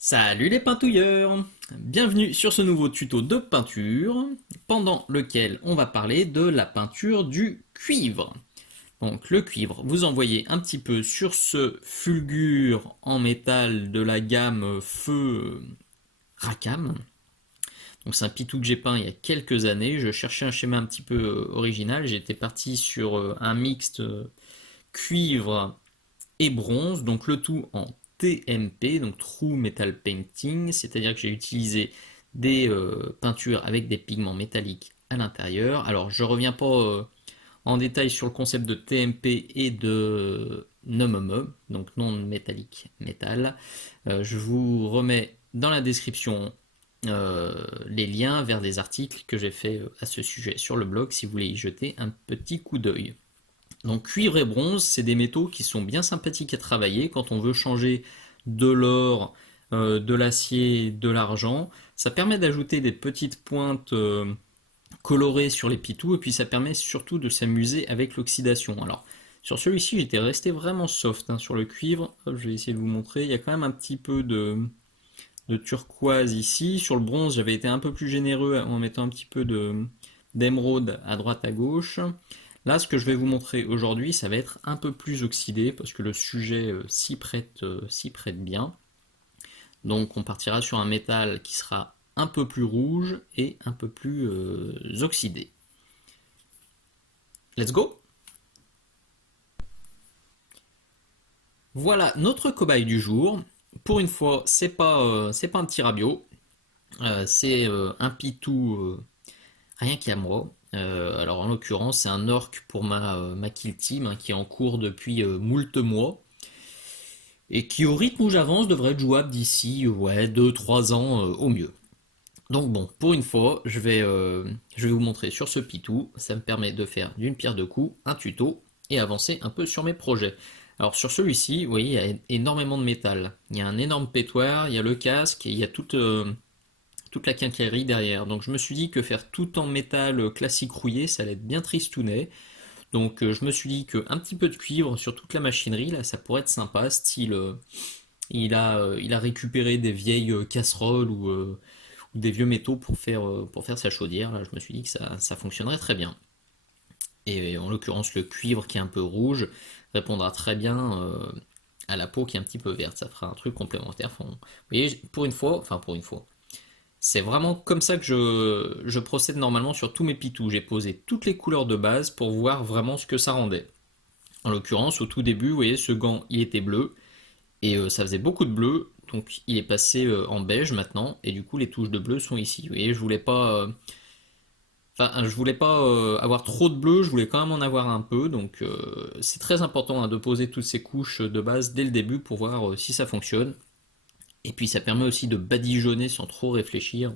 Salut les peintouilleurs! Bienvenue sur ce nouveau tuto de peinture, pendant lequel on va parler de la peinture du cuivre. Donc le cuivre, vous en voyez un petit peu sur ce fulgure en métal de la gamme Feu Racam. Donc c'est un pitou que j'ai peint il y a quelques années, je cherchais un schéma un petit peu original, j'étais parti sur un mixte cuivre et bronze, donc le tout en TMP, donc True Metal Painting, c'est-à-dire que j'ai utilisé des peintures avec des pigments métalliques à l'intérieur. Alors je reviens pas en détail sur le concept de TMP et de NMME, donc non métallique métal. Je vous remets dans la description les liens vers des articles que j'ai fait à ce sujet sur le blog si vous voulez y jeter un petit coup d'œil. Donc cuivre et bronze, c'est des métaux qui sont bien sympathiques à travailler quand on veut changer de l'or, de l'acier, de l'argent. Ça permet d'ajouter des petites pointes colorées sur les pitous et puis ça permet surtout de s'amuser avec l'oxydation. Alors sur celui-ci, j'étais resté vraiment soft sur le cuivre. Hop, je vais essayer de vous montrer. Il y a quand même un petit peu de turquoise ici. Sur le bronze, j'avais été un peu plus généreux en mettant un petit peu d'émeraude à droite à gauche. Là, ce que je vais vous montrer aujourd'hui, ça va être un peu plus oxydé parce que le sujet s'y prête bien. Donc on partira sur un métal qui sera un peu plus rouge et un peu plus oxydé. Let's go! Voilà notre cobaye du jour. Pour une fois, c'est pas un petit rabiot, c'est un pitou rien qu'à moi. Alors en l'occurrence, c'est un orc pour ma kill team qui est en cours depuis moult mois et qui au rythme où j'avance devrait être jouable d'ici ouais, 2-3 ans au mieux. Donc bon, pour une fois, je vais vous montrer sur ce pitou, ça me permet de faire d'une pierre deux coups un tuto et avancer un peu sur mes projets. Alors sur celui-ci, vous voyez, il y a énormément de métal. Il y a un énorme pétoir, il y a le casque, et il y a toute la quincaillerie derrière. Donc je me suis dit que faire tout en métal classique rouillé, ça allait être bien tristounet. Donc je me suis dit qu'un petit peu de cuivre sur toute la machinerie, là, ça pourrait être sympa, style il a récupéré des vieilles casseroles ou des vieux métaux pour faire sa chaudière. Là, je me suis dit que ça fonctionnerait très bien. Et en l'occurrence, le cuivre qui est un peu rouge répondra très bien à la peau qui est un petit peu verte. Ça fera un truc complémentaire. Enfin, vous voyez, pour une fois, c'est vraiment comme ça que je procède normalement sur tous mes pitous. J'ai posé toutes les couleurs de base pour voir vraiment ce que ça rendait. En l'occurrence, au tout début, vous voyez, ce gant, il était bleu, et ça faisait beaucoup de bleu, donc il est passé en beige maintenant, et du coup, les touches de bleu sont ici. Vous voyez, je voulais pas avoir trop de bleu, je voulais quand même en avoir un peu, donc c'est très important de poser toutes ces couches de base dès le début pour voir si ça fonctionne. Et puis ça permet aussi de badigeonner sans trop réfléchir,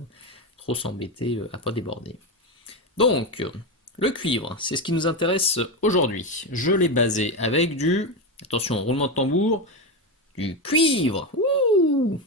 trop s'embêter à pas déborder. Donc, le cuivre, c'est ce qui nous intéresse aujourd'hui. Je l'ai basé avec attention, roulement de tambour, du cuivre. Ouh.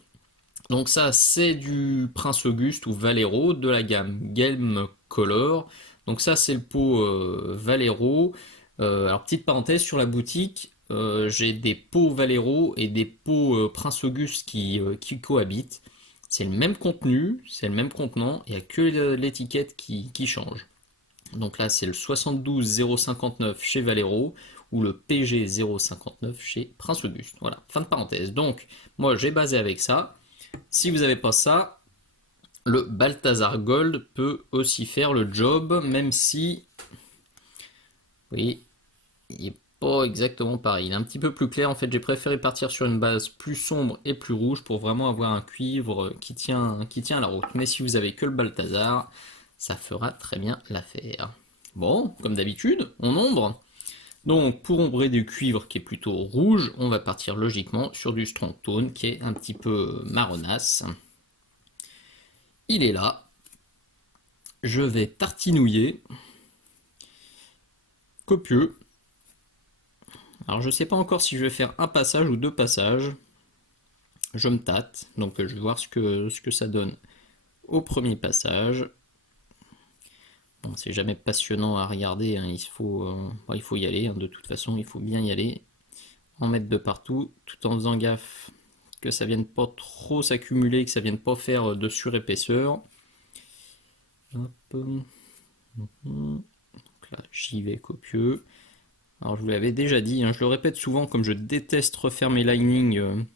Donc ça, c'est du Prince Auguste ou Valero de la gamme Gelm Color. Donc ça, c'est le pot Valero. Alors petite parenthèse sur la boutique, j'ai des pots Valero et des pots Prince Auguste qui cohabitent. C'est le même contenu, c'est le même contenant, il n'y a que l'étiquette qui change. Donc là, c'est le 72059 chez Valero ou le PG 059 chez Prince Auguste. Voilà, fin de parenthèse. Donc, moi, j'ai basé avec ça. Si vous n'avez pas ça, le Balthazar Gold peut aussi faire le job, même si, vous voyez, il n'est pas exactement pareil. Il est un petit peu plus clair. En fait, j'ai préféré partir sur une base plus sombre et plus rouge pour vraiment avoir un cuivre qui tient la route. Mais si vous avez que le Balthazar, ça fera très bien l'affaire. Bon, comme d'habitude, on ombre. Donc pour ombrer du cuivre qui est plutôt rouge, on va partir logiquement sur du strong tone qui est un petit peu marronasse. Il est là. Je vais tartinouiller. Copieux. Alors je ne sais pas encore si je vais faire un passage ou deux passages. Je me tâte, donc je vais voir ce que ça donne au premier passage. Bon, c'est jamais passionnant à regarder, il faut y aller, de toute façon, il faut bien y aller, en mettre de partout, tout en faisant gaffe que ça vienne pas trop s'accumuler, que ça vienne pas faire de surépaisseur. Hop. Donc là, j'y vais copieux. Alors je vous l'avais déjà dit, hein, je le répète souvent, comme je déteste refaire mes linings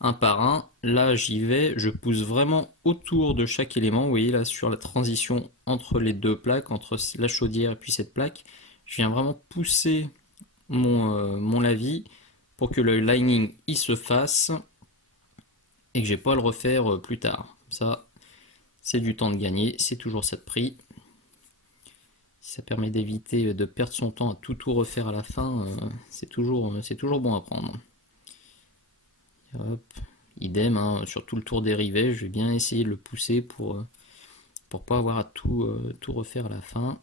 un par un, là j'y vais, je pousse vraiment autour de chaque élément. Vous voyez là sur la transition entre les deux plaques, entre la chaudière et puis cette plaque, je viens vraiment pousser mon lavis pour que le lining il se fasse et que j'ai pas à le refaire plus tard. Ça, c'est du temps de gagner, c'est toujours ça de prix. Ça permet d'éviter de perdre son temps à tout refaire à la fin, c'est toujours bon à prendre. Hop. Idem, hein, sur tout le tour des rivets, je vais bien essayer de le pousser pour pas avoir à tout refaire à la fin.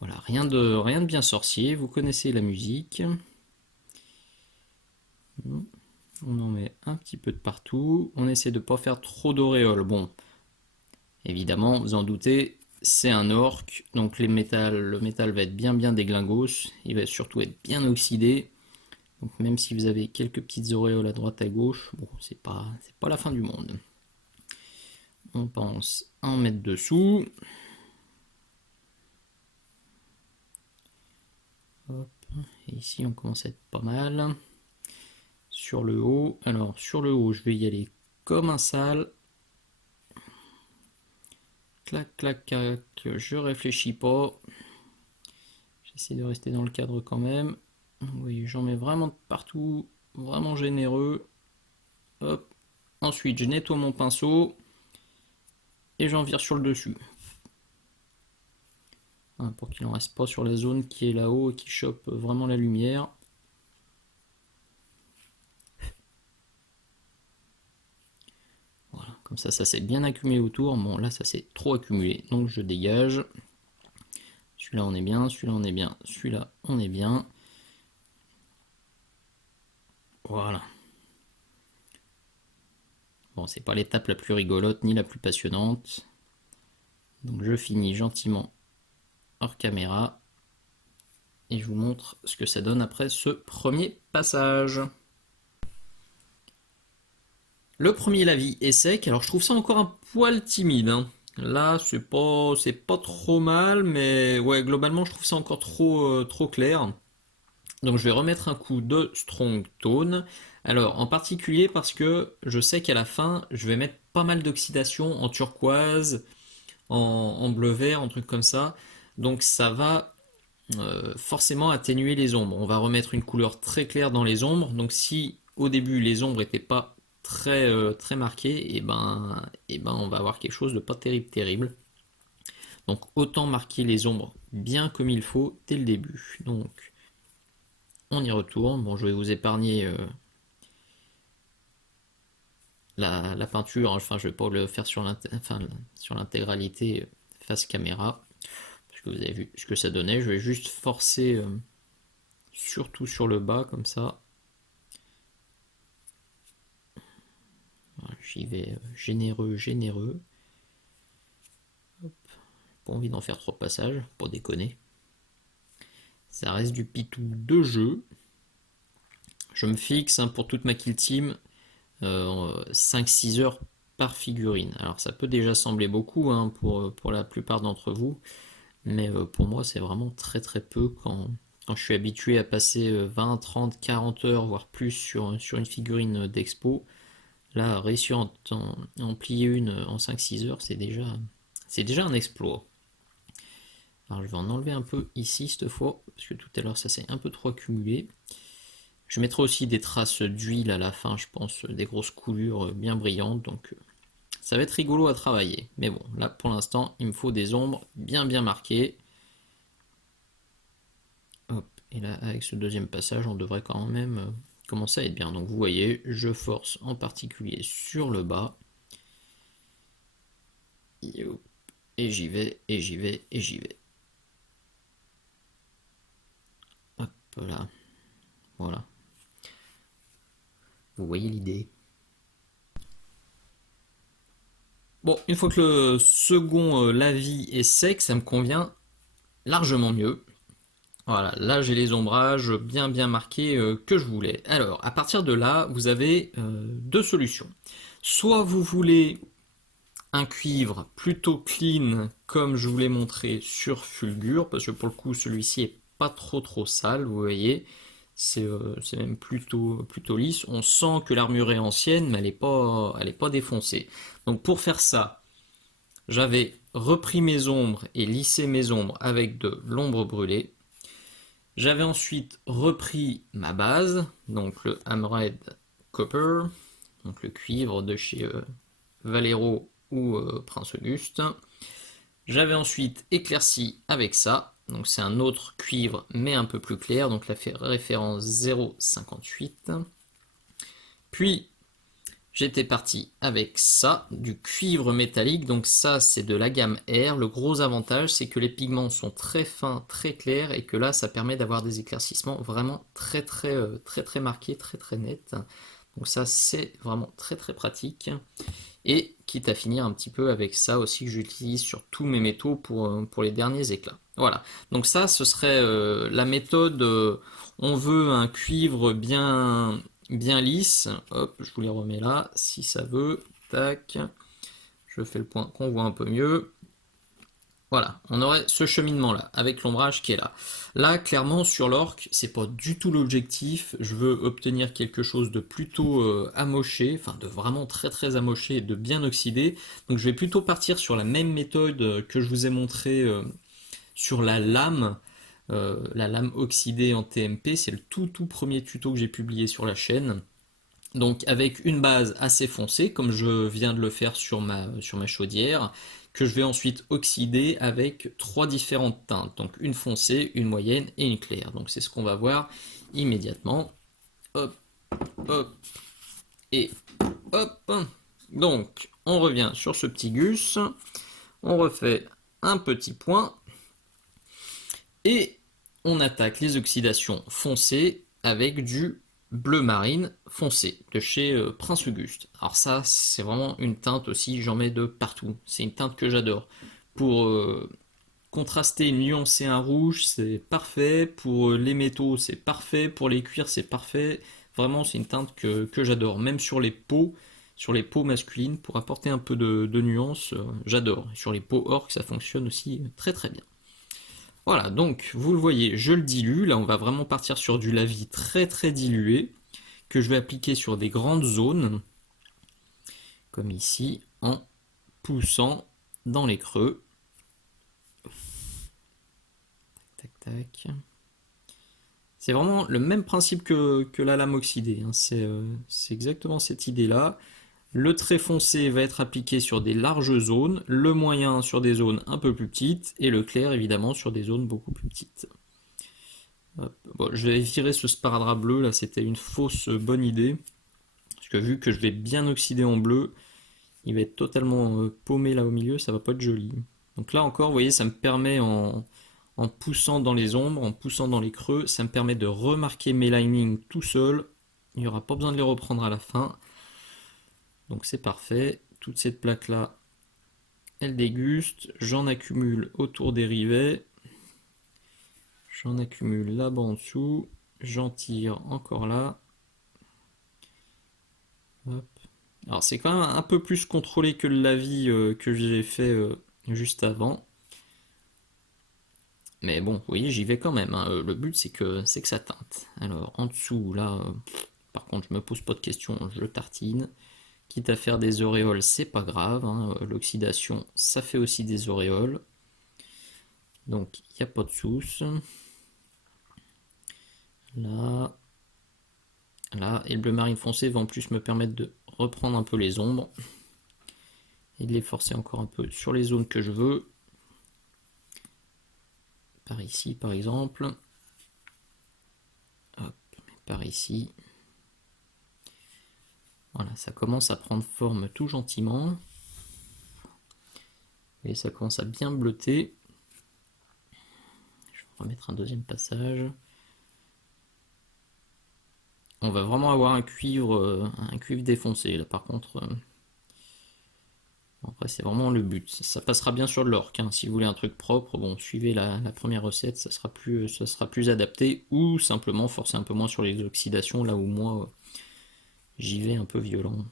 Voilà, rien de bien sorcier, vous connaissez la musique. On en met un petit peu de partout. On essaie de ne pas faire trop d'auréoles. Bon, évidemment, vous en doutez, c'est un orc, donc le métal va être bien déglingos. Il va surtout être bien oxydé. Donc même si vous avez quelques petites auréoles à droite à gauche, bon, c'est pas la fin du monde. On pense à en mettre dessous. Hop. Et ici on commence à être pas mal. Sur le haut, alors sur le haut je vais y aller comme un sale. Clac, clac, clac, je réfléchis pas. J'essaie de rester dans le cadre quand même. Oui, j'en mets vraiment partout, vraiment généreux. Hop. Ensuite, je nettoie mon pinceau et j'en vire sur le dessus. Hein, pour qu'il n'en reste pas sur la zone qui est là-haut et qui chope vraiment la lumière. Voilà, comme ça s'est bien accumulé autour. Bon, là, ça s'est trop accumulé, donc je dégage. Celui-là, on est bien, celui-là, on est bien, celui-là, on est bien. Voilà. Bon, c'est pas l'étape la plus rigolote ni la plus passionnante. Donc je finis gentiment hors caméra et je vous montre ce que ça donne après ce premier passage. Le premier lavis est sec, alors je trouve ça encore un poil timide, hein. Là c'est pas trop mal, mais ouais, globalement je trouve ça encore trop clair. Donc je vais remettre un coup de Strong Tone. Alors en particulier parce que je sais qu'à la fin je vais mettre pas mal d'oxydation en turquoise, en bleu vert, en truc comme ça. Donc ça va forcément atténuer les ombres. On va remettre une couleur très claire dans les ombres. Donc si au début les ombres n'étaient pas très marquées, et ben on va avoir quelque chose de pas terrible. Donc autant marquer les ombres bien comme il faut dès le début. Donc on y retourne. Bon, je vais vous épargner la peinture. Enfin, je vais pas le faire sur l'intégralité face caméra. Parce que vous avez vu ce que ça donnait. Je vais juste forcer surtout sur le bas comme ça. Voilà, j'y vais généreux. Hop. Pas envie d'en faire trop de passages, pas déconner. Ça reste du pitou de jeu. Je me fixe pour toute ma kill team 5-6 heures par figurine. Alors ça peut déjà sembler beaucoup pour la plupart d'entre vous, mais pour moi c'est vraiment très peu quand je suis habitué à passer 20, 30, 40 heures, voire plus sur une figurine d'expo. Là, réussir à en plier une en 5-6 heures, c'est déjà un exploit. Alors je vais en enlever un peu ici cette fois, parce que tout à l'heure ça s'est un peu trop accumulé. Je mettrai aussi des traces d'huile à la fin, je pense, des grosses coulures bien brillantes, donc ça va être rigolo à travailler. Mais bon, là pour l'instant, il me faut des ombres bien marquées. Hop, et là avec ce deuxième passage, on devrait quand même commencer à être bien. Donc vous voyez, je force en particulier sur le bas. Et j'y vais. Hop là, voilà. Vous voyez l'idée. Bon, une fois que le second lavis est sec, ça me convient largement mieux. Voilà, là j'ai les ombrages bien marqués que je voulais. Alors, à partir de là, vous avez deux solutions. Soit vous voulez un cuivre plutôt clean, comme je vous l'ai montré sur Fulgur, parce que pour le coup, celui-ci est pas trop sale, vous voyez. C'est même plutôt lisse. On sent que l'armure est ancienne, mais elle est pas défoncée. Donc pour faire ça, j'avais repris mes ombres et lissé mes ombres avec de l'ombre brûlée. J'avais ensuite repris ma base, donc le Hammerhead Copper, donc le cuivre de chez Valero ou Prince Auguste. J'avais ensuite éclairci avec ça, donc c'est un autre cuivre mais un peu plus clair, donc la référence 0,58. Puis j'étais parti avec ça, du cuivre métallique, donc ça c'est de la gamme R. Le gros avantage c'est que les pigments sont très fins, très clairs, et que là ça permet d'avoir des éclaircissements vraiment très marqués, très nets. Donc ça c'est vraiment très pratique. Et quitte à finir un petit peu avec ça aussi que j'utilise sur tous mes métaux pour les derniers éclats. Voilà, donc ça ce serait la méthode, on veut un cuivre bien lisse. Hop, je vous les remets là, si ça veut, tac, je fais le point qu'on voit un peu mieux. Voilà, on aurait ce cheminement-là, avec l'ombrage qui est là. Là, clairement, sur l'orque, c'est pas du tout l'objectif. Je veux obtenir quelque chose de plutôt amoché, enfin de vraiment très amoché et de bien oxydé. Donc je vais plutôt partir sur la même méthode que je vous ai montré sur la lame oxydée en TMP. C'est le tout premier tuto que j'ai publié sur la chaîne. Donc avec une base assez foncée, comme je viens de le faire sur ma chaudière, que je vais ensuite oxyder avec trois différentes teintes. Donc une foncée, une moyenne et une claire. Donc c'est ce qu'on va voir immédiatement. Hop, hop, et hop. Donc on revient sur ce petit gus, on refait un petit point, et on attaque les oxydations foncées avec du bleu marine foncé de chez Prince Auguste. Alors ça, c'est vraiment une teinte aussi, j'en mets de partout. C'est une teinte que j'adore. Pour contraster, nuancer un rouge, c'est parfait. Pour les métaux, c'est parfait. Pour les cuirs, c'est parfait. Vraiment, c'est une teinte que j'adore. Même sur les peaux masculines, pour apporter un peu de nuance, j'adore. Sur les peaux orques, ça fonctionne aussi très bien. Voilà, donc vous le voyez, je le dilue. Là, on va vraiment partir sur du lavis très dilué, que je vais appliquer sur des grandes zones, comme ici, en poussant dans les creux. Tac. C'est vraiment le même principe que la lame oxydée, hein. C'est exactement cette idée-là. Le trait foncé va être appliqué sur des larges zones, le moyen sur des zones un peu plus petites, et le clair évidemment sur des zones beaucoup plus petites. Bon, je vais virer ce sparadrap bleu, là c'était une fausse bonne idée, parce que vu que je vais bien oxyder en bleu, il va être totalement paumé là au milieu, ça va pas être joli. Donc là encore, vous voyez, ça me permet en poussant dans les ombres, en poussant dans les creux, ça me permet de remarquer mes linings tout seul, il n'y aura pas besoin de les reprendre à la fin. Donc c'est parfait, toute cette plaque là, elle déguste, j'en accumule autour des rivets. J'en accumule là-bas en dessous, j'en tire encore là. Hop. Alors c'est quand même un peu plus contrôlé que le lavis que j'ai fait juste avant. Mais bon, vous voyez, j'y vais quand même, hein. Le but c'est que ça teinte. Alors en dessous, là, par contre je me pose pas de questions, je tartine. Quitte à faire des auréoles, c'est pas grave, hein. L'oxydation, ça fait aussi des auréoles. Donc il n'y a pas de souce. Là, et le bleu marine foncé va en plus me permettre de reprendre un peu les ombres et de les forcer encore un peu sur les zones que je veux. Par ici par exemple. Hop, par ici. Voilà, ça commence à prendre forme tout gentiment. Et ça commence à bien bleuter. Je vais remettre un deuxième passage. On va vraiment avoir un cuivre défoncé là par contre. Après, c'est vraiment le but. Ça passera bien sur de l'orque, hein. Si vous voulez un truc propre, bon, suivez la première recette, ça sera plus adapté. Ou simplement forcez un peu moins sur les oxydations, là où moi, j'y vais un peu violent.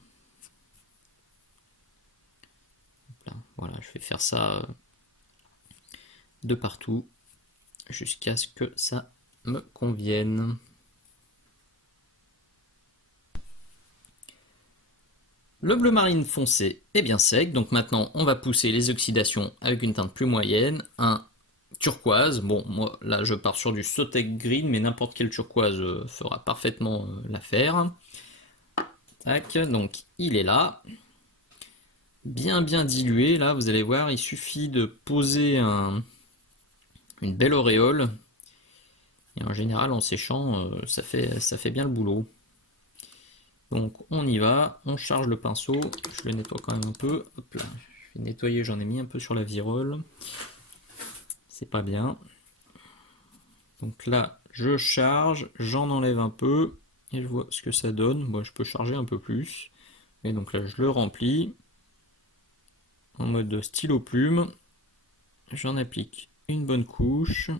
Là, voilà, je vais faire ça de partout jusqu'à ce que ça me convienne. Le bleu marine foncé est bien sec, donc maintenant on va pousser les oxydations avec une teinte plus moyenne, un turquoise. Bon, moi là je pars sur du Sotek Green, mais n'importe quel turquoise fera parfaitement l'affaire. Tac, donc il est là. Bien dilué, là vous allez voir, il suffit de poser une belle auréole. Et en général en séchant, ça fait bien le boulot. Donc on y va, on charge le pinceau, je le nettoie quand même un peu. Hop là, je vais nettoyer, j'en ai mis un peu sur la virole. C'est pas bien. Donc là, je charge, j'en enlève un peu et je vois ce que ça donne. Bon, je peux charger un peu plus. Et donc là, je le remplis en mode stylo plume. J'en applique une bonne couche.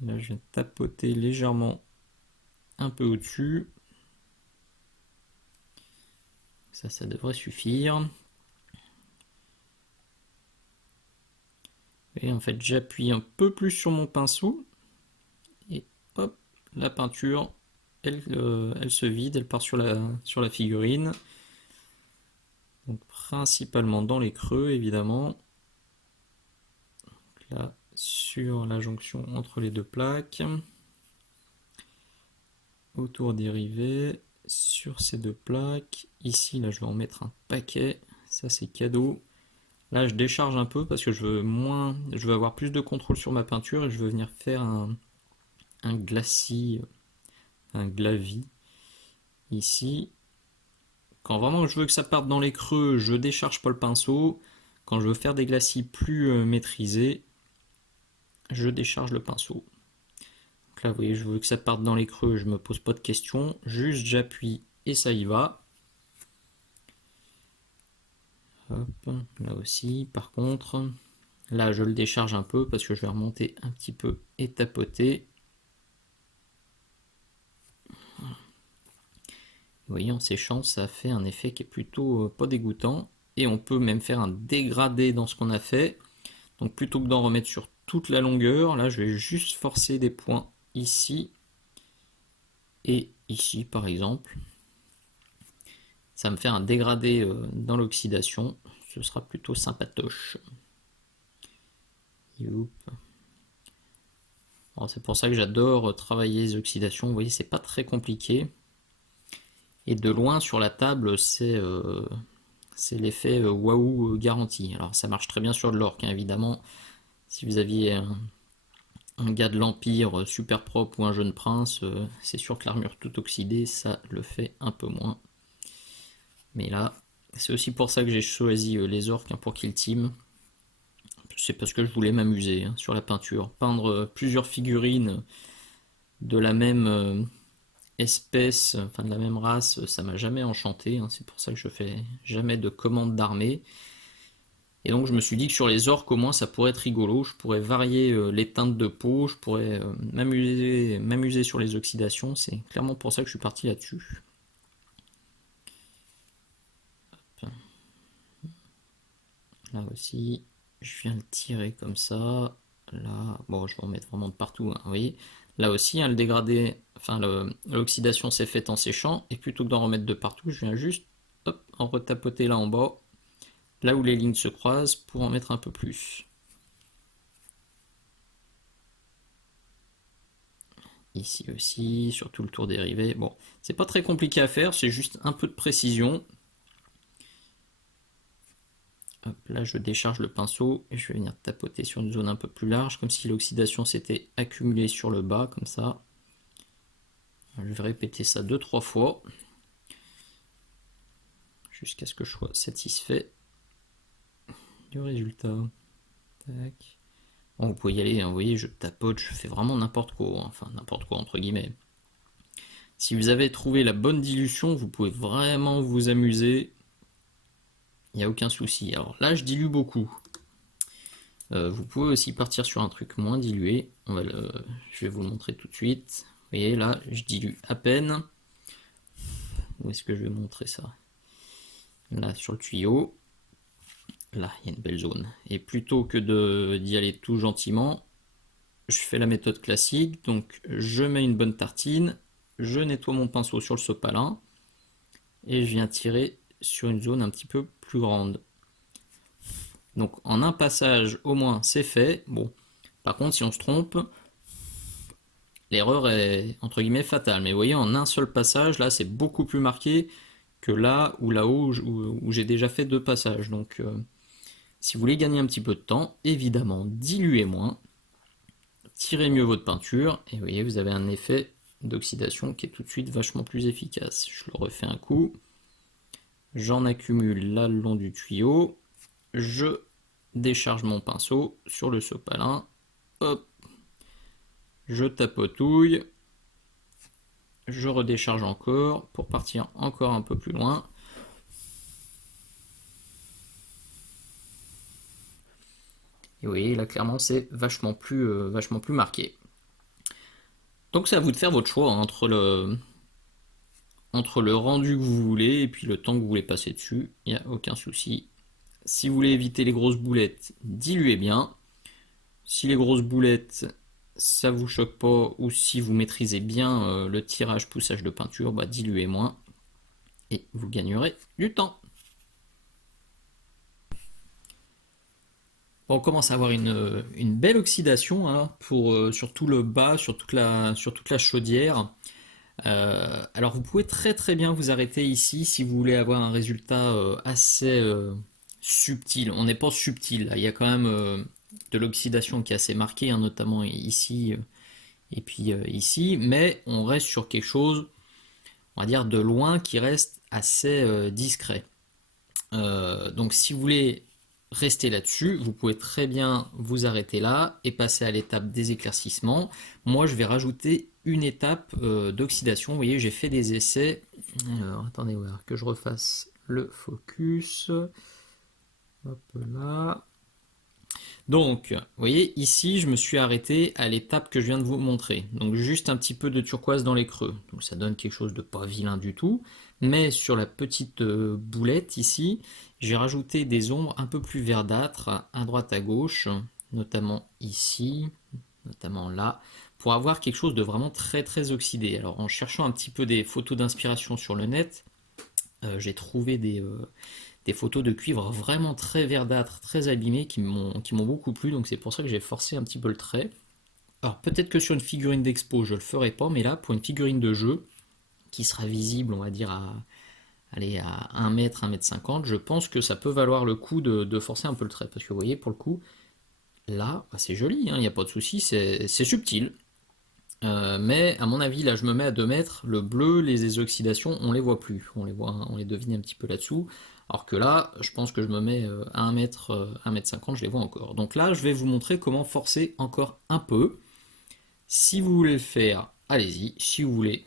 Là, je vais tapoter légèrement un peu au-dessus. Ça devrait suffire. Et en fait, j'appuie un peu plus sur mon pinceau. Et hop, la peinture, elle se vide, elle part sur la figurine. Donc principalement dans les creux, évidemment. Donc là, sur la jonction entre les deux plaques. Autour des rivets, sur ces deux plaques. Ici, là, je vais en mettre un paquet. Ça, c'est cadeau. Là, je décharge un peu parce que je veux avoir plus de contrôle sur ma peinture et je veux venir faire un glacis, un glavis ici. Quand vraiment je veux que ça parte dans les creux, je décharge pas le pinceau. Quand je veux faire des glacis plus maîtrisés, je décharge le pinceau. Donc là, vous voyez, je veux que ça parte dans les creux, je me pose pas de questions, juste j'appuie et ça y va. Hop, là aussi, par contre, là je le décharge un peu parce que je vais remonter un petit peu et tapoter. Vous voyez, en séchant, ça fait un effet qui est plutôt pas dégoûtant. Et on peut même faire un dégradé dans ce qu'on a fait. Donc plutôt que d'en remettre sur toute la longueur, là je vais juste forcer des points ici et ici par exemple. Ça va me fait un dégradé dans l'oxydation. Ce sera plutôt sympatoche. C'est pour ça que j'adore travailler les oxydations. Vous voyez, c'est pas très compliqué. Et de loin sur la table, c'est l'effet waouh garanti. Alors ça marche très bien sur de l'orque, hein, évidemment. Si vous aviez un gars de l'Empire super propre ou un jeune prince, c'est sûr que l'armure toute oxydée, ça le fait un peu moins. Mais là, c'est aussi pour ça que j'ai choisi les orques, hein, pour Kill Team. C'est parce que je voulais m'amuser, hein, sur la peinture. Peindre plusieurs figurines de la même espèce, enfin de la même race, ça m'a jamais enchanté, hein. C'est pour ça que je fais jamais de commandes d'armée. Et donc je me suis dit que sur les orques au moins ça pourrait être rigolo, je pourrais varier les teintes de peau, je pourrais m'amuser sur les oxydations, c'est clairement pour ça que je suis parti là-dessus. Là aussi, je viens le tirer comme ça. Là, bon, je vais en mettre vraiment de partout, hein, vous voyez. Là aussi, hein, le dégradé, enfin l'oxydation s'est faite en séchant, et plutôt que d'en remettre de partout, je viens juste hop, en retapoter là en bas, là où les lignes se croisent, pour en mettre un peu plus. Ici aussi, sur tout le tour des rivets. Bon, c'est pas très compliqué à faire, c'est juste un peu de précision. Hop, là je décharge le pinceau et je vais venir tapoter sur une zone un peu plus large, comme si l'oxydation s'était accumulée sur le bas, comme ça. Je vais répéter ça 2-3 fois, jusqu'à ce que je sois satisfait du résultat. Tac. Bon, vous pouvez y aller, hein, vous voyez, je tapote, je fais vraiment n'importe quoi, hein, enfin n'importe quoi entre guillemets. Si vous avez trouvé la bonne dilution, vous pouvez vraiment vous amuser. il n'y a aucun souci. Alors là, je dilue beaucoup. Vous pouvez aussi partir sur un truc moins dilué. Je vais vous le montrer tout de suite. Vous voyez, là, je dilue à peine. Où est-ce que je vais montrer ça? Là, sur le tuyau. Là, il y a une belle zone. Et plutôt que d'y aller tout gentiment, je fais la méthode classique. Donc, je mets une bonne tartine, je nettoie mon pinceau sur le sopalin, et je viens tirer sur une zone un petit peu plus grande. Donc, en un passage, au moins, c'est fait. Bon, par contre, si on se trompe, l'erreur est, entre guillemets, fatale. Mais vous voyez, en un seul passage, là, c'est beaucoup plus marqué que là ou là-haut où j'ai déjà fait 2 passages. Donc, si vous voulez gagner un petit peu de temps, évidemment, diluez moins, tirez mieux votre peinture, et vous voyez, vous avez un effet d'oxydation qui est tout de suite vachement plus efficace. Je le refais un coup, j'en accumule là le long du tuyau, je décharge mon pinceau sur le sopalin, hop, je tapotouille, je redécharge encore pour partir encore un peu plus loin. Et vous voyez, là clairement c'est vachement plus marqué. Donc c'est à vous de faire votre choix hein, entre le rendu que vous voulez et puis le temps que vous voulez passer dessus, il n'y a aucun souci. Si vous voulez éviter les grosses boulettes, diluez bien. Si les grosses boulettes, ça vous choque pas, ou si vous maîtrisez bien le tirage, poussage de peinture, bah diluez moins et vous gagnerez du temps. Bon, on commence à avoir une belle oxydation hein, sur tout le bas, sur toute la chaudière. Alors vous pouvez très très bien vous arrêter ici si vous voulez avoir un résultat assez subtil. On n'est pas subtil, là. Il y a quand même de l'oxydation qui est assez marquée, hein, notamment ici et puis ici, mais on reste sur quelque chose, on va dire de loin, qui reste assez discret. Donc si vous voulez rester là-dessus, vous pouvez très bien vous arrêter là et passer à l'étape des éclaircissements. Moi, je vais rajouter une étape d'oxydation. Vous voyez, j'ai fait des essais. Alors, attendez voir, que je refasse le focus. Hop là. Donc, vous voyez, ici, je me suis arrêté à l'étape que je viens de vous montrer. Donc, juste un petit peu de turquoise dans les creux. Donc, ça donne quelque chose de pas vilain du tout. Mais sur la petite boulette ici, j'ai rajouté des ombres un peu plus verdâtres à droite à gauche, notamment ici, notamment là, pour avoir quelque chose de vraiment très très oxydé. Alors, en cherchant un petit peu des photos d'inspiration sur le net, j'ai trouvé des photos de cuivre vraiment très verdâtres, très abîmées, qui m'ont beaucoup plu, donc c'est pour ça que j'ai forcé un petit peu le trait. Alors peut-être que sur une figurine d'expo je le ferai pas, mais là pour une figurine de jeu, qui sera visible on va dire à 1 mètre, 1 mètre 50, je pense que ça peut valoir le coup de forcer un peu le trait, parce que vous voyez pour le coup, là bah, c'est joli, il n'y a pas de souci, c'est subtil. Mais à mon avis, là je me mets à 2 mètres, le bleu, les oxydations, on les voit plus, on les devine un petit peu là-dessous. Alors que là, je pense que je me mets à 1 mètre, 1 mètre 50, je les vois encore. Donc là, je vais vous montrer comment forcer encore un peu. Si vous voulez le faire, allez-y. Si vous voulez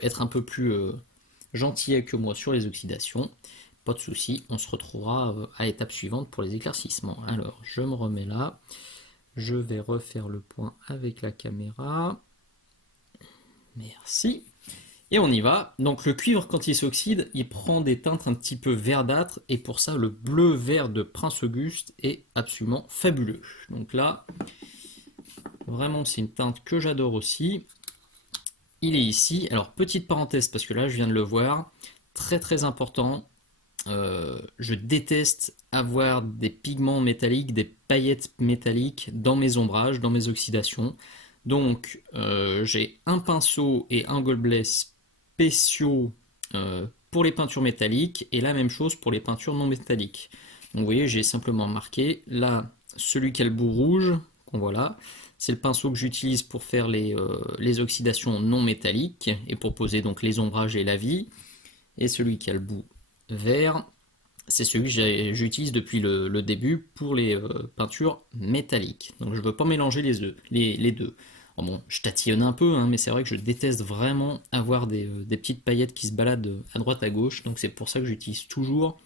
être un peu plus gentil que moi sur les oxydations, pas de souci, on se retrouvera à l'étape suivante pour les éclaircissements. Alors, je me remets là. Je vais refaire le point avec la caméra. Merci. Et on y va. Donc le cuivre, quand il s'oxyde, il prend des teintes un petit peu verdâtres. Et pour ça, le bleu-vert de Prince Auguste est absolument fabuleux. Donc là, vraiment, c'est une teinte que j'adore aussi. Il est ici. Alors, petite parenthèse, parce que là, je viens de le voir. Très très important. Je déteste avoir des pigments métalliques, des paillettes métalliques dans mes ombrages, dans mes oxydations. Donc j'ai un pinceau et un gobelet spéciaux pour les peintures métalliques et la même chose pour les peintures non métalliques. Donc vous voyez, j'ai simplement marqué là celui qui a le bout rouge, qu'on voit là, c'est le pinceau que j'utilise pour faire les oxydations non métalliques et pour poser donc les ombrages et la vie. Et celui qui a le bout vert, c'est celui que j'utilise depuis le début pour les peintures métalliques. Donc je ne veux pas mélanger les deux. Bon, je tatillonne un peu, hein, mais c'est vrai que je déteste vraiment avoir des petites paillettes qui se baladent à droite à gauche. Donc c'est pour ça que j'utilise toujours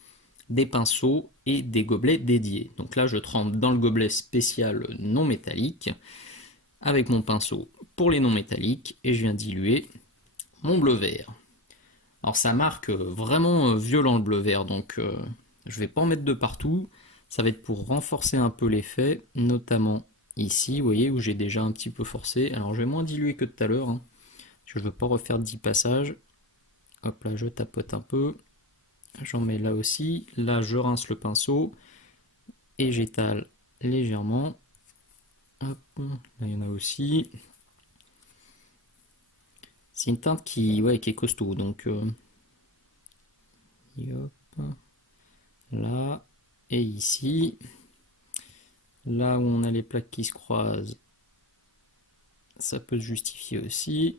des pinceaux et des gobelets dédiés. Donc là, je trempe dans le gobelet spécial non métallique avec mon pinceau pour les non métalliques et je viens diluer mon bleu vert. Alors ça marque vraiment violent le bleu vert, donc je vais pas en mettre de partout. Ça va être pour renforcer un peu l'effet, notamment ici, vous voyez, où j'ai déjà un petit peu forcé. Alors je vais moins diluer que tout à l'heure, hein, parce que je veux pas refaire 10 passages. Hop là, je tapote un peu. J'en mets là aussi. Là, je rince le pinceau et j'étale légèrement. Hop, là il y en a aussi. C'est une teinte ouais, qui est costaud, donc hop, là et ici. Là où on a les plaques qui se croisent, ça peut se justifier aussi.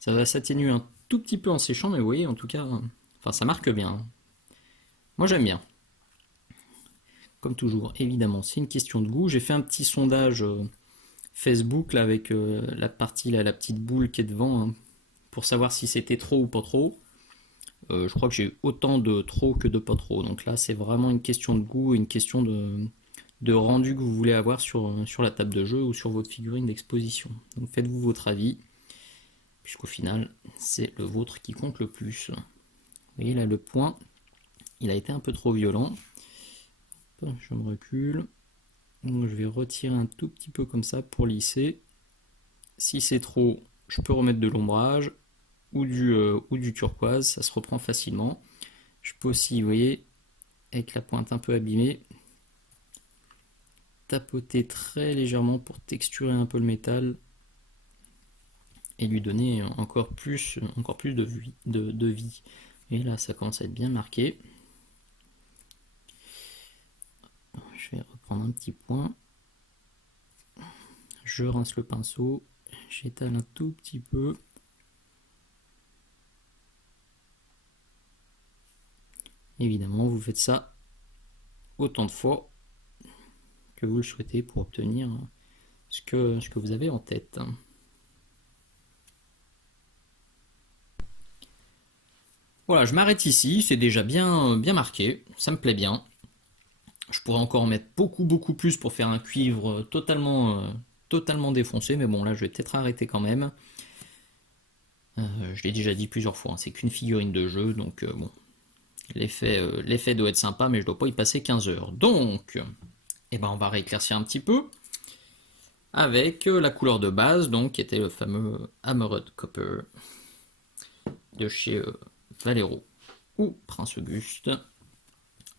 Ça va s'atténuer un tout petit peu en séchant, mais vous voyez, en tout cas, enfin, ça marque bien. Moi, j'aime bien. Comme toujours, évidemment, c'est une question de goût. J'ai fait un petit sondage Facebook là, avec la partie, là, la petite boule qui est devant, hein, pour savoir si c'était trop ou pas trop. Je crois que j'ai eu autant de trop que de pas trop. Donc là, c'est vraiment une question de goût, une question de rendu que vous voulez avoir sur la table de jeu ou sur votre figurine d'exposition. Donc faites-vous votre avis, puisqu'au final, c'est le vôtre qui compte le plus. Vous voyez là, le point, il a été un peu trop violent. Je me recule. Donc je vais retirer un tout petit peu comme ça pour lisser. Si c'est trop, je peux remettre de l'ombrage ou du turquoise, ça se reprend facilement. Je peux aussi, vous voyez, avec la pointe un peu abîmée, tapoter très légèrement pour texturer un peu le métal et lui donner encore plus de vie. Et là, ça commence à être bien marqué. Je vais reprendre un petit point. Je rince le pinceau, j'étale un tout petit peu. Évidemment, vous faites ça autant de fois que vous le souhaitez pour obtenir ce que vous avez en tête. Voilà, je m'arrête ici, c'est déjà bien marqué, ça me plaît bien. Je pourrais encore en mettre beaucoup plus pour faire un cuivre totalement défoncé, mais bon là je vais peut-être arrêter quand même. Je l'ai déjà dit plusieurs fois, hein, c'est qu'une figurine de jeu, donc bon, l'effet doit être sympa, mais je dois pas y passer 15 heures. Donc, eh ben, on va rééclaircir un petit peu avec la couleur de base, donc qui était le fameux Hammered Copper de chez Valero ou Prince Auguste.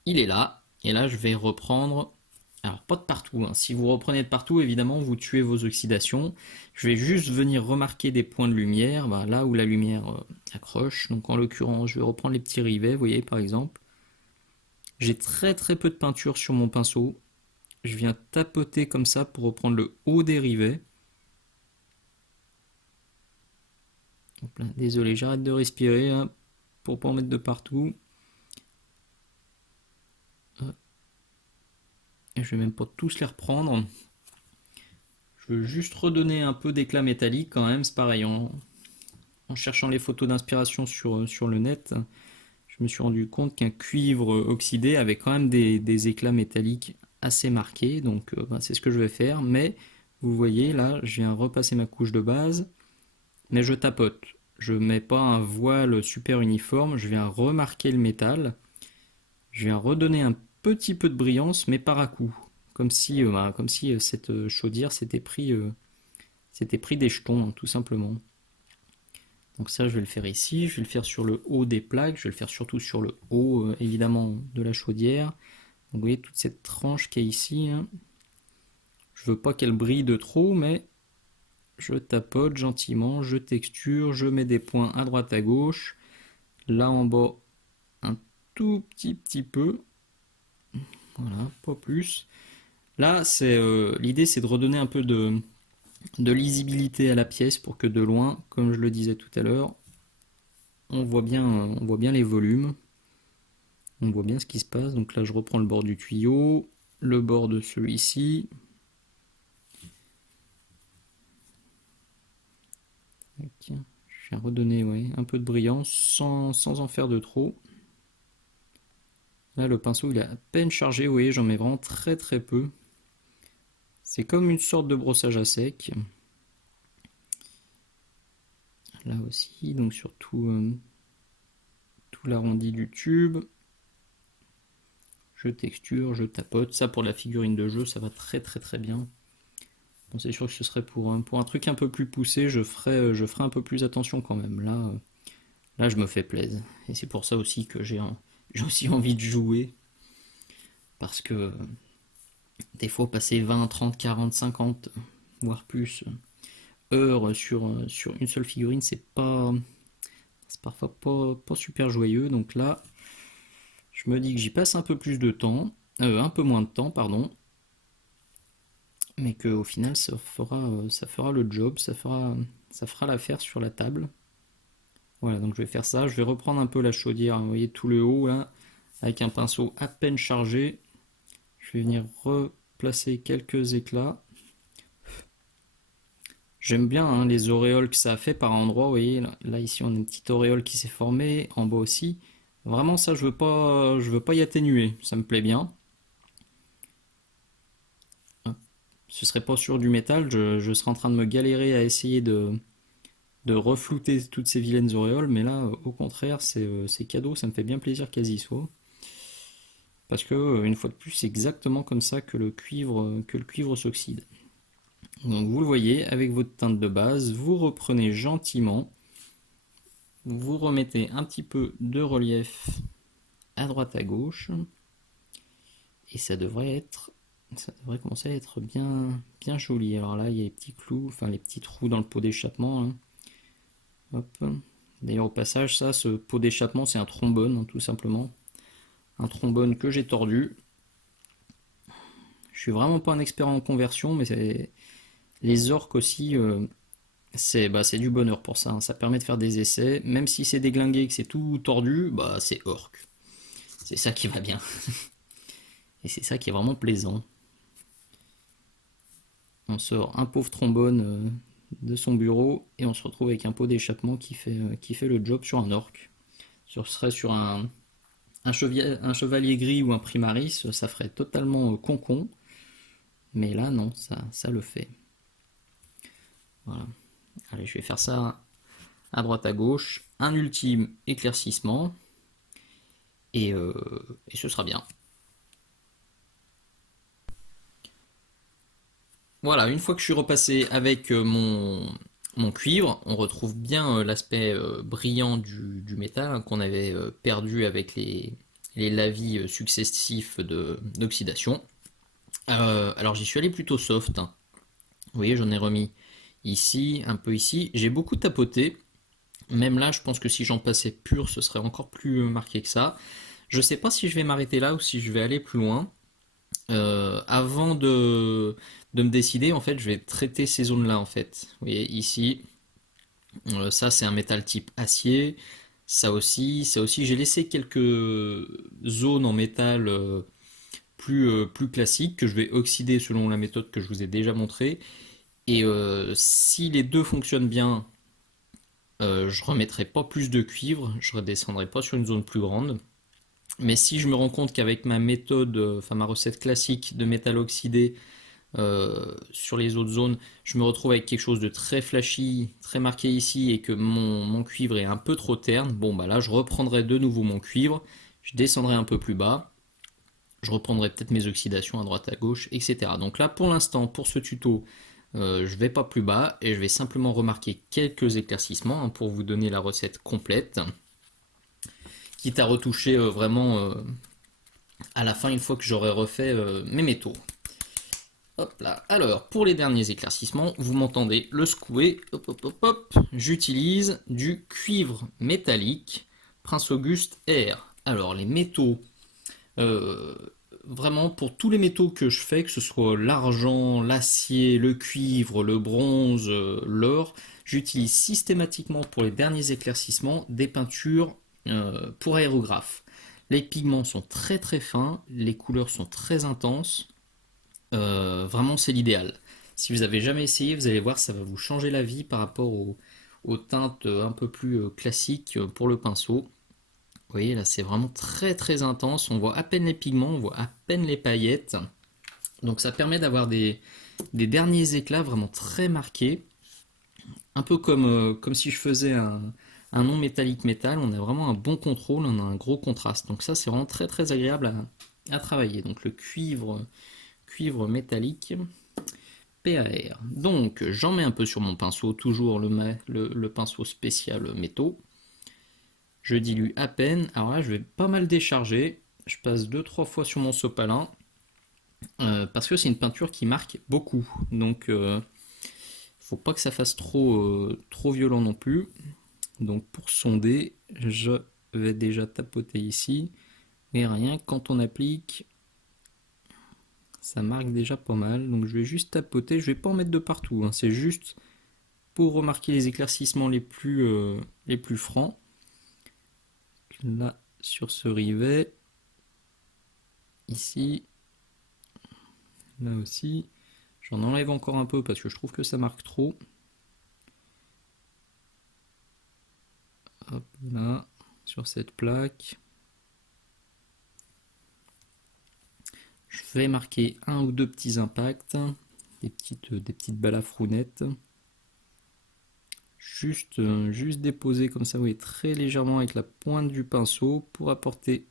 Il est là, et là je vais reprendre, alors pas de partout, hein. Si vous reprenez de partout, évidemment vous tuez vos oxydations. Je vais juste venir remarquer des points de lumière, bah, là où la lumière accroche. Donc en l'occurrence, je vais reprendre les petits rivets, vous voyez par exemple. J'ai très peu de peinture sur mon pinceau. Je viens tapoter comme ça pour reprendre le haut des rivets. Hop là, désolé, j'arrête de respirer hein, pour pas en mettre de partout. Et je vais même pas tous les reprendre. Je veux juste redonner un peu d'éclat métallique quand même, c'est pareil. En cherchant les photos d'inspiration sur le net, je me suis rendu compte qu'un cuivre oxydé avait quand même des éclats métalliques assez marqués. Donc bah, c'est ce que je vais faire. Mais vous voyez là, je viens repasser ma couche de base. Mais je tapote. Je mets pas un voile super uniforme, je viens remarquer le métal, je viens redonner un petit peu de brillance, mais par à coup. Comme si cette chaudière s'était pris des jetons, hein, tout simplement. Donc ça, je vais le faire ici, je vais le faire sur le haut des plaques, je vais le faire surtout sur le haut, évidemment, de la chaudière. Donc, vous voyez toute cette tranche qui est ici. Hein. Je veux pas qu'elle brille de trop, mais je tapote gentiment, je texture, je mets des points à droite à gauche. Là en bas, un tout petit peu. Voilà, pas plus. Là, l'idée, c'est de redonner un peu de lisibilité à la pièce pour que de loin, comme je le disais tout à l'heure, on voit bien les volumes. On voit bien ce qui se passe. Donc là, je reprends le bord du tuyau, le bord de celui-ci. Je vais redonner ouais, un peu de brillance sans en faire de trop. Là, le pinceau, il est à peine chargé, vous voyez, j'en mets vraiment très très peu. C'est comme une sorte de brossage à sec. Là aussi, donc sur tout l'arrondi du tube. Je texture, je tapote. Ça, pour la figurine de jeu, ça va très très très bien. Bon, c'est sûr que ce serait pour un truc un peu plus poussé, je ferai un peu plus attention quand même. Là, je me fais plaisir. Et c'est pour ça aussi que j'ai aussi envie de jouer. Parce que des fois, passer 20, 30, 40, 50, voire plus heures sur une seule figurine, c'est parfois pas super joyeux. Donc là, je me dis que j'y passe un peu plus de temps, un peu moins de temps, pardon, mais qu'au final, ça fera le job, ça fera l'affaire sur la table. Voilà, donc je vais faire ça. Je vais reprendre un peu la chaudière, vous voyez tout le haut là, avec un pinceau à peine chargé. Je vais venir replacer quelques éclats. J'aime bien hein, les auréoles que ça a fait par endroits. Vous voyez, là, ici on a une petite auréole qui s'est formée, en bas aussi. Vraiment ça, je veux pas y atténuer. Ça me plaît bien. Ce serait pas sur du métal, je serais en train de me galérer à essayer de reflouter toutes ces vilaines auréoles, mais là, au contraire, c'est cadeau, ça me fait bien plaisir qu'elles y soient. Parce que, une fois de plus, c'est exactement comme ça que le cuivre s'oxyde. Donc vous le voyez, avec votre teinte de base, vous reprenez gentiment, vous remettez un petit peu de relief à droite à gauche, et ça devrait commencer à être bien, bien joli. Alors là, il y a les petits clous, enfin les petits trous dans le pot d'échappement, hein. Hop. D'ailleurs, au passage, ce pot d'échappement, c'est un trombone, hein, tout simplement. Un trombone que j'ai tordu. Je suis vraiment pas un expert en conversion, mais les orques aussi, c'est du bonheur pour ça, hein. Ça permet de faire des essais. Même si c'est déglingué et que c'est tout tordu, bah c'est orc. C'est ça qui va bien. Et c'est ça qui est vraiment plaisant. On sort un pauvre trombone de son bureau et on se retrouve avec un pot d'échappement qui fait le job sur un orc. Ce serait sur un chevalier gris ou un primaris, ça ferait totalement concon. Mais là, non, ça le fait. Voilà. Allez, je vais faire ça à droite à gauche. Un ultime éclaircissement. Et ce sera bien. Voilà, une fois que je suis repassé avec mon cuivre, on retrouve bien l'aspect brillant du métal hein, qu'on avait perdu avec les lavis successifs d'oxydation. Alors j'y suis allé plutôt soft, hein. Vous voyez, j'en ai remis ici, un peu ici. J'ai beaucoup tapoté. Même là, je pense que si j'en passais pur, ce serait encore plus marqué que ça. Je sais pas si je vais m'arrêter là ou si je vais aller plus loin. Avant de me décider, en fait, je vais traiter ces zones-là, en fait. Vous voyez, ici, ça, c'est un métal type acier. Ça aussi, j'ai laissé quelques zones en métal plus classiques que je vais oxyder selon la méthode que je vous ai déjà montrée. Et si les deux fonctionnent bien, je remettrai pas plus de cuivre, je redescendrai pas sur une zone plus grande. Mais si je me rends compte qu'avec ma méthode, enfin ma recette classique de métal oxydé sur les autres zones, je me retrouve avec quelque chose de très flashy, très marqué ici, et que mon cuivre est un peu trop terne, bon bah là je reprendrai de nouveau mon cuivre, je descendrai un peu plus bas, je reprendrai peut-être mes oxydations à droite à gauche, etc. Donc là pour l'instant, pour ce tuto, je vais pas plus bas et je vais simplement remarquer quelques éclaircissements hein, pour vous donner la recette complète, quitte à retoucher vraiment à la fin une fois que j'aurai refait mes métaux. Hop là. Alors, pour les derniers éclaircissements, vous m'entendez le secouer. Hop, hop, hop, hop. J'utilise du cuivre métallique Prince Auguste R. Alors, les métaux, euh, vraiment pour tous les métaux que je fais, que ce soit l'argent, l'acier, le cuivre, le bronze, l'or, j'utilise systématiquement pour les derniers éclaircissements des peintures pour aérographe. Les pigments sont très très fins, les couleurs sont très intenses. Vraiment, c'est l'idéal. Si vous avez jamais essayé, vous allez voir, ça va vous changer la vie par rapport aux teintes un peu plus classiques pour le pinceau. Vous voyez là, c'est vraiment très très intense. On voit à peine les pigments, on voit à peine les paillettes. Donc ça permet d'avoir des derniers éclats vraiment très marqués. Un peu comme si je faisais un non métallique métal. On a vraiment un bon contrôle, on a un gros contraste. Donc ça, c'est vraiment très très agréable à travailler. Donc le cuivre métallique PAR. Donc j'en mets un peu sur mon pinceau, toujours le pinceau spécial métaux. Je dilue à peine. Alors là, je vais pas mal décharger. Je passe 2-3 fois sur mon sopalin. Parce que c'est une peinture qui marque beaucoup. Donc faut pas que ça fasse trop violent non plus. Donc pour sonder, je vais déjà tapoter ici. Et rien que quand on applique, ça marque déjà pas mal. Donc je vais juste tapoter, je vais pas en mettre de partout, hein. C'est juste pour remarquer les éclaircissements les plus francs. Là, sur ce rivet, ici, là aussi. J'en enlève encore un peu parce que je trouve que ça marque trop. Hop là, sur cette plaque. Je vais marquer un ou deux petits impacts, des petites balafrounettes. Juste déposer comme ça, oui, très légèrement avec la pointe du pinceau pour apporter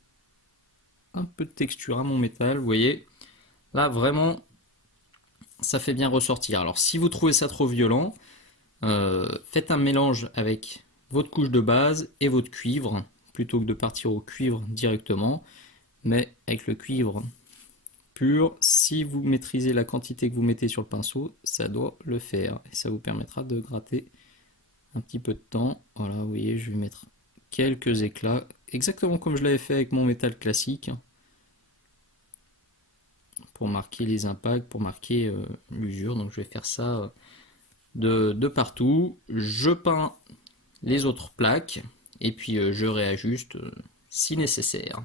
un peu de texture à mon métal. Vous voyez, là vraiment, ça fait bien ressortir. Alors si vous trouvez ça trop violent, faites un mélange avec votre couche de base et votre cuivre, plutôt que de partir au cuivre directement. Mais avec le cuivre pur, si vous maîtrisez la quantité que vous mettez sur le pinceau, ça doit le faire. Et ça vous permettra de gratter un petit peu de temps. Voilà, vous voyez, je vais mettre quelques éclats, exactement comme je l'avais fait avec mon métal classique, pour marquer les impacts, pour marquer l'usure. Donc je vais faire ça de partout. Je peins les autres plaques, et puis je réajuste si nécessaire.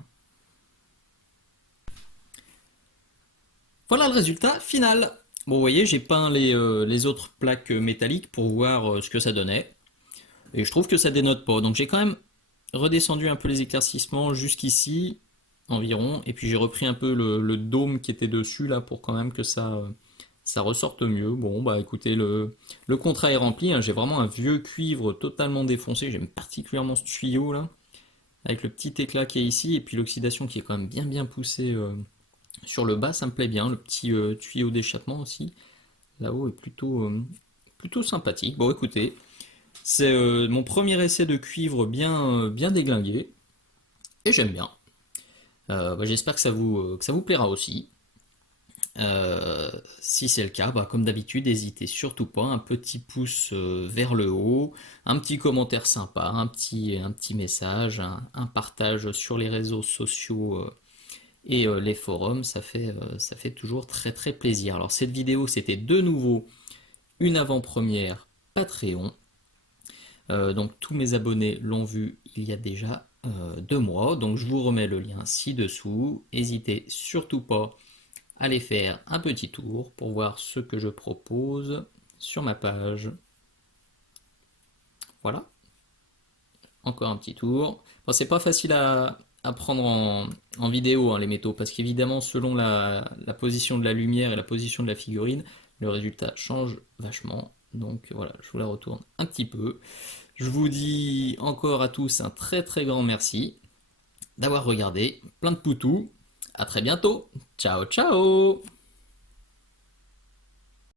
Voilà le résultat final. Bon, vous voyez, j'ai peint les autres plaques métalliques pour voir ce que ça donnait. Et je trouve que ça dénote pas. Donc j'ai quand même redescendu un peu les éclaircissements jusqu'ici, environ. Et puis j'ai repris un peu le dôme qui était dessus, là, pour quand même que ça ressorte mieux. Bon, bah écoutez, le contrat est rempli, hein. J'ai vraiment un vieux cuivre totalement défoncé. J'aime particulièrement ce tuyau, là, avec le petit éclat qui est ici. Et puis l'oxydation qui est quand même bien poussée sur le bas, ça me plaît bien. Le petit tuyau d'échappement aussi, là-haut, est plutôt sympathique. Bon, écoutez, c'est mon premier essai de cuivre bien déglingué, et j'aime bien. Bah, j'espère que ça vous plaira aussi. Si c'est le cas, bah, comme d'habitude, n'hésitez surtout pas, un petit pouce vers le haut, un petit commentaire sympa, un petit message, un partage sur les réseaux sociaux et les forums, ça fait toujours très très plaisir. Alors cette vidéo, c'était de nouveau une avant-première Patreon. Donc tous mes abonnés l'ont vu il y a déjà 2 mois, donc je vous remets le lien ci-dessous. N'hésitez surtout pas à aller faire un petit tour pour voir ce que je propose sur ma page. Voilà, encore un petit tour. Bon, c'est pas facile à prendre en vidéo, hein, les métaux, parce qu'évidemment selon la position de la lumière et la position de la figurine, le résultat change vachement. Donc voilà, je vous la retourne un petit peu. Je vous dis encore à tous un très très grand merci d'avoir regardé. Plein de poutous. À très bientôt. Ciao ciao.